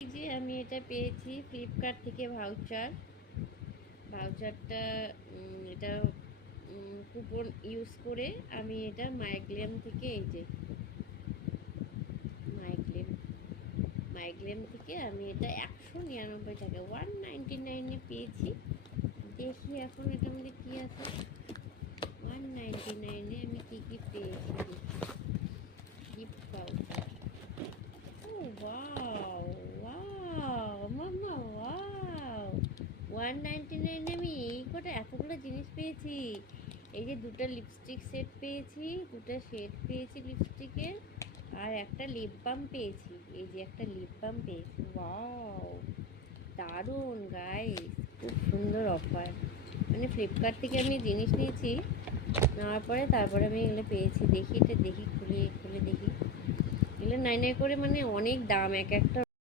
এই যে আমি এটা পেয়েছি ফ্লিপকার্ট থেকে ভাউচারটা এটা কুপন ইউজ করে আমি এটা মাইগ্লেম থেকে এই যে মাইগ্লেম থেকে আমি এটা 199 টাকা 199-এ পেয়েছি। দেখি এখন এটার মধ্যে কী আছে। 199-এ আমি কী কী পেয়েছি দেখি। গিফট ভাউচার, ও ওয়াও ওয়াও মাম্মা ওয়াও, 199-এ আমি এই কটা এতগুলো জিনিস পেয়েছি। এই যে দুটো লিপস্টিক সেট পেয়েছি, দুটো শেড পেয়েছি লিপস্টিকের, আর একটা লিপ বাম পেয়েছি। এই যে একটা লিপ বাম পেয়েছি, ওয়াও দারুণ গাইস, খুব সুন্দর অফার। মানে ফ্লিপকার্ট থেকে আমি জিনিস নিয়েছি, নেওয়ার পরে তারপরে আমি এগুলো পেয়েছি। দেখি এটা দেখি, খুলে খুলে দেখি। এগুলো 9 করে মানে অনেক দাম এক একটা।